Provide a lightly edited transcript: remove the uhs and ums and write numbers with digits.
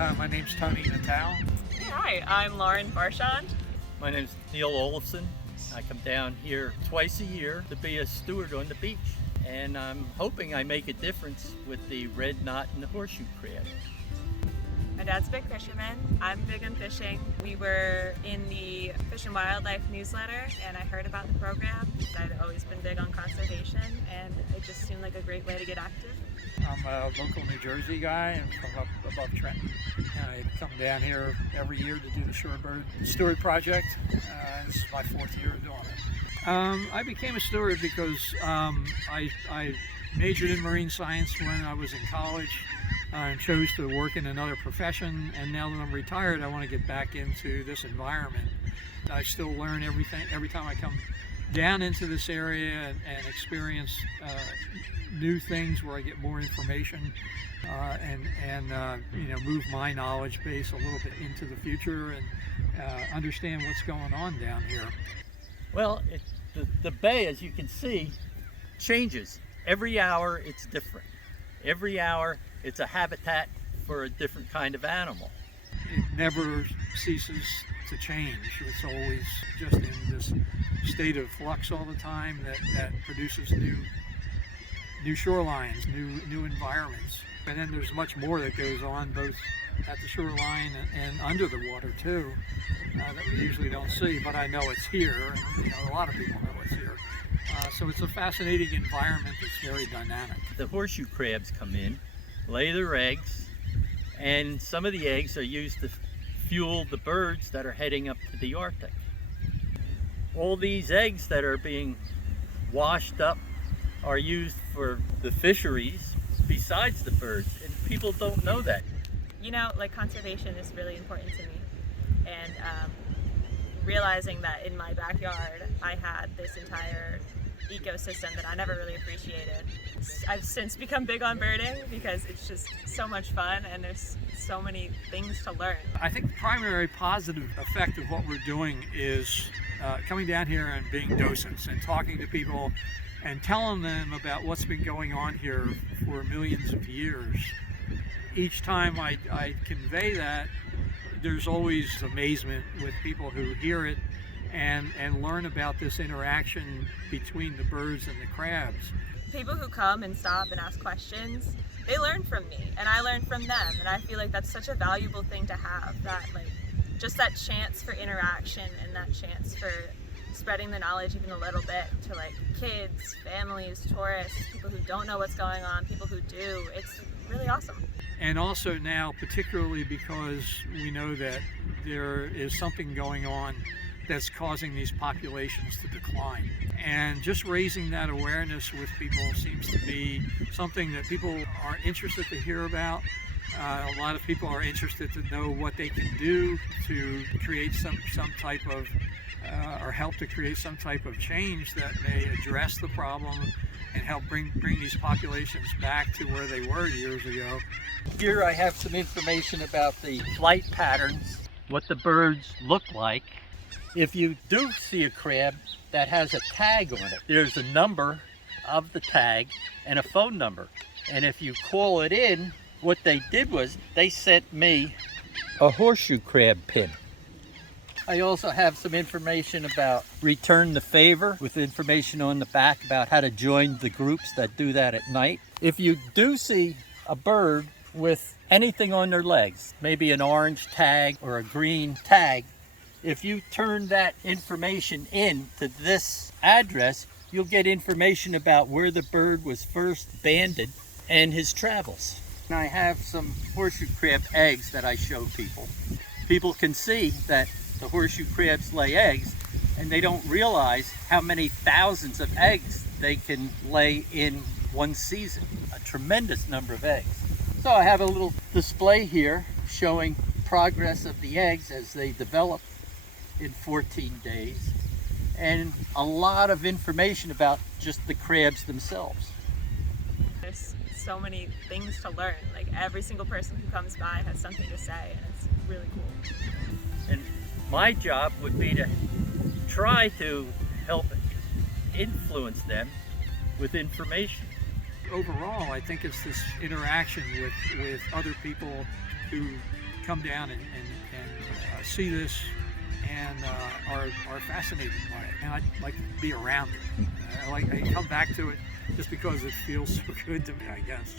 My name's Tony Natal. Hi, I'm Lauren Barshand. My name's Neil Olafson. I come down here twice a year to be a steward on the beach, and I'm hoping I make a difference with the red knot and the horseshoe crab. My dad's a big fisherman. I'm big on fishing. We were in the Fish and Wildlife newsletter and I heard about the program. I'd always been big on conservation and it just seemed like a great way to get active. I'm a local New Jersey guy. I'm from up above Trenton. I come down here every year to do the shorebird steward project. This is my 4th year of doing it. I became a steward because I majored in marine science when I was in college. I chose to work in another profession, and now that I'm retired, I want to get back into this environment. I still learn everything every time I come down into this area and experience new things where I get more information and move my knowledge base a little bit into the future and understand what's going on down here. Well, the bay, as you can see, changes. Every hour it's different. Every hour it's a habitat for a different kind of animal. It never ceases to change. It's always just in this state of flux all the time that produces new shorelines, new environments. And then there's much more that goes on both at the shoreline and under the water too, that we usually don't see, but I know it's here, and a lot of people know it's here. So it's a fascinating environment that's very dynamic. The horseshoe crabs come in, lay their eggs, and some of the eggs are used to fuel the birds that are heading up to the Arctic. All these eggs that are being washed up are used for the fisheries besides the birds, and people don't know that. You know, like conservation is really important to me, and realizing that in my backyard I had this entire ecosystem that I never really appreciated. I've since become big on birding because it's just so much fun and there's so many things to learn. I think the primary positive effect of what we're doing is coming down here and being docents and talking to people and telling them about what's been going on here for millions of years. Each time I convey that, there's always amazement with people who hear it and learn about this interaction between the birds and the crabs. People who come and stop and ask questions, they learn from me and I learn from them, and I feel like that's such a valuable thing to have, that just that chance for interaction and that chance for spreading the knowledge even a little bit to kids, families, tourists, people who don't know what's going on, people who do. It's really awesome. And also now, particularly because we know that there is something going on that's causing these populations to decline. And just raising that awareness with people seems to be something that people are interested to hear about. A lot of people are interested to know what they can do to create some type of, or help to create some type of change that may address the problem and help bring these populations back to where they were years ago. Here I have some information about the flight patterns, what the birds look like. If you do see a crab that has a tag on it, there's a number of the tag and a phone number. And if you call it in, what they did was they sent me a horseshoe crab pin. I also have some information about return the favor, with information on the back about how to join the groups that do that at night. If you do see a bird with anything on their legs, maybe an orange tag or a green tag, if you turn that information in to this address, you'll get information about where the bird was first banded and his travels. And I have some horseshoe crab eggs that I show people. People can see that the horseshoe crabs lay eggs, and they don't realize how many thousands of eggs they can lay in one season. A tremendous number of eggs. So I have a little display here showing progress of the eggs as they develop in 14 days, and a lot of information about just the crabs themselves. There's so many things to learn. Every single person who comes by has something to say, and it's really cool. And my job would be to try to help influence them with information. Overall, I think it's this interaction with other people who come down and see this and are fascinated by it. And I'd like to be around it. I come back to it just because it feels so good to me, I guess.